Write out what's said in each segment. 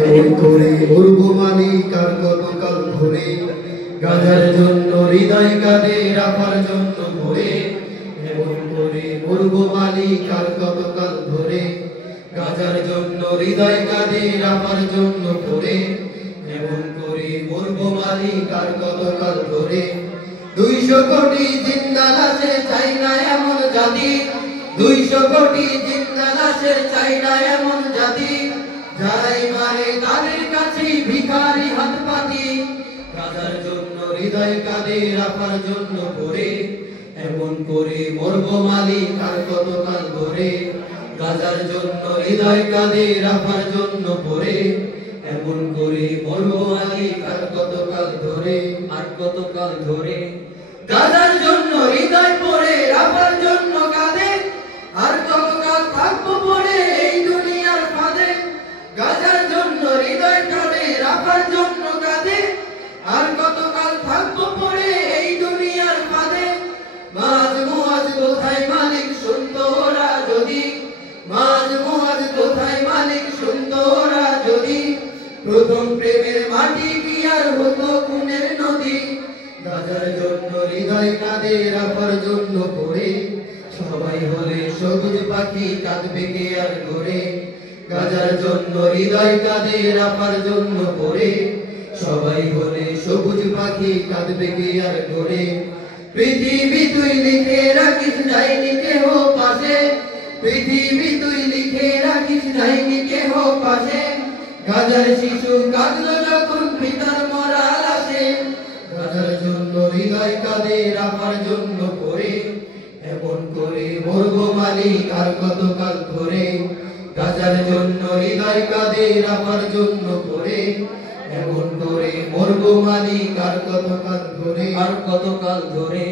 করে মরবো মালিক আর কতকাল ধরে, গাজার জন্য হৃদয় কাঁদে রাখার জন্য ভরে। এমন করে মরবো মালিক আর কতকাল ধরে, গাজার জন্য হৃদয় কাঁদে রাখার জন্য ভরে। এমন করে মরবো মালিক আর কতকাল ধরে। 200 কোটি জিন্দা লাশে চাই না এমন জাতি, 200 কোটি জিন্দা লাশে চাই না এমন জাতি, যারাই মারে তাদের কাছে ভিখারি হাত পাতি। গাজার জন্য হৃদয় কাঁদে রাখার জন্য ভরে। এমন করে মরবো মালিক আর কতকাল ধরে, গাজার জন্য হৃদয় কাঁদে রাখার জন্য ভরে। এমন করে মরবো মালিক আর কতকাল ধরে, আর কতকাল ধরে। গাজার জন্য হৃদয় পড়ে রাখার জন্য কাঁদে, আর কতকাল থাকবো পড়ে এই দুনিয়ার ফাঁদে। গাজার জন্য হৃদয় কাঁদে রাখার জন্য কাঁদে, আর কতকাল থাকবো পড়ে এই দুনিয়ার ফাঁদে। মাঝ মুয়াজ কোথায় মালিক শুনতো ওরা যদি, মাঝ মুয়াজ কোথায় মালিক শুনতো ওরা যদি। প্রথম প্রেমের মাটি কি আর হতো খুনের নদী। গাজার জন্য হৃদয় কাঁদে রাখার জন্য পড়ে, সবাই হলে সবুজ পাখি কাঁদবে কে আর ঘরে। গাজার জন্য হৃদয় কাঁদে রাখার জন্য পড়ে, সবাই হলে সবুজ পাখি কাঁদবে কে আর ঘরে। পৃথিবী তুই লিখে রাখিস যায়নি কেহ পাশে, পৃথিবী তুই লিখে রাখিস যায়নি কেহ পাশে। গাজার শিশু কাঁদলো যখন পিতার মরা লাশে। গাজার জন্য হৃদয় কাঁদে রাখার জন্য পড়ে। এমন করে মরবো মালিক আর কতকাল ধরে, গাজার জন্য হৃদয় কাঁদে রাখার জন্য পড়ে। এমন করে মরবো মালিক আর কতকাল ধরে, আর কতকাল ধরে।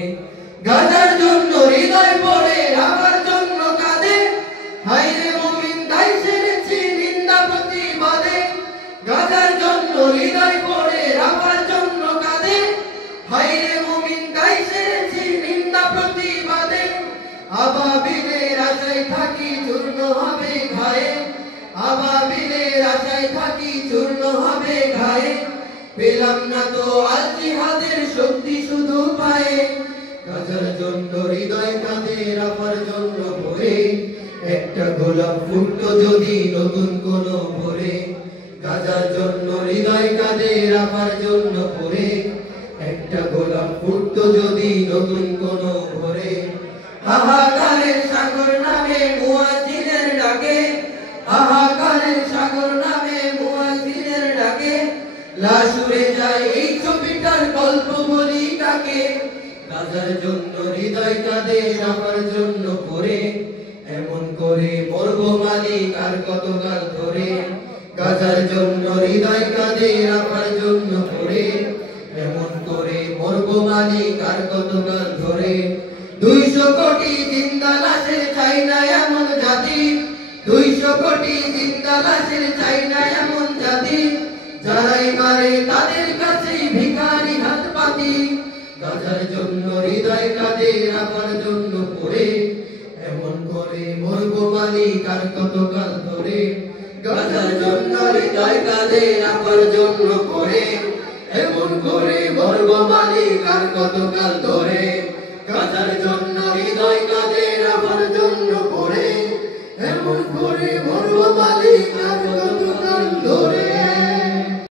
গাজার জন্য হৃদয় পড়ে রাখার জন্য কাঁদে, হায়রে মুমিন দায় সেরেছি নিন্দা প্রতিবাদে। গাজার জন্য হৃদয় পড়ে রাখার জন্য কাঁদে, হায়রে মুমিন দায় সেরেছি নিন্দা প্রতিবাদে। আবাবিলের আশায় থাকি চূর্ণ হবে ঘায়ে, আবাবিলের আশায় থাকি চূর্ণ হবে ঘায়ে। পেলাম না তো আল জিহাদের শক্তি শুধু পায়ে। গাজার জন্য হৃদয় কাঁদে রাখার জন্য ভরে, একটা গোলাপ ফুটতো যদি নতুন কোনো ভরে। গাজার জন্য হৃদয় কাঁদে রাখার জন্য ভরে, একটা গোলাপ ফুটতো যদি নতুন কোনো ভরে। হাহাকারের সাগর নামে মুয়াজ্জিনের ডাকে, হাহাকারের সাগর নামে মুয়াজ্জিনের ডাকে। লাশ উড়ে যায় এই ছবিটার গল্প বলি কাকে। গাজার জন্য হৃদয় কাঁদে রাখার জন্য পড়ে, এমন করে মরবো মালিক আর কতকাল ধরে। গাজার জন্য হৃদয় কাঁদে রাখার জন্য পড়ে, এমন করে মরবো মালিক আর কতকাল ধরে। 200 কোটি জিন্দা লাশের চাই না এমন জাতি, 200 কোটি জিন্দা লাশের চাই না এমন জাতি, যারাই মারে তাদের কাছে ভিখারি হাত পাতি। গাজার জন্য হৃদয় কাঁদে রাখার জন্য পড়ে, এমন করে মরবো মালিক আর কতকাল ধরে। গাজার জন্য হৃদয় কাঁদে রাখার জন্য পড়ে, এমন করে মরবো মালিক আর কতকাল ধরে। গাজার জন্য হৃদয় কাঁদে রাখার জন্য পড়ে, এমন করে মরবো মালিক আর কতকাল ধরে।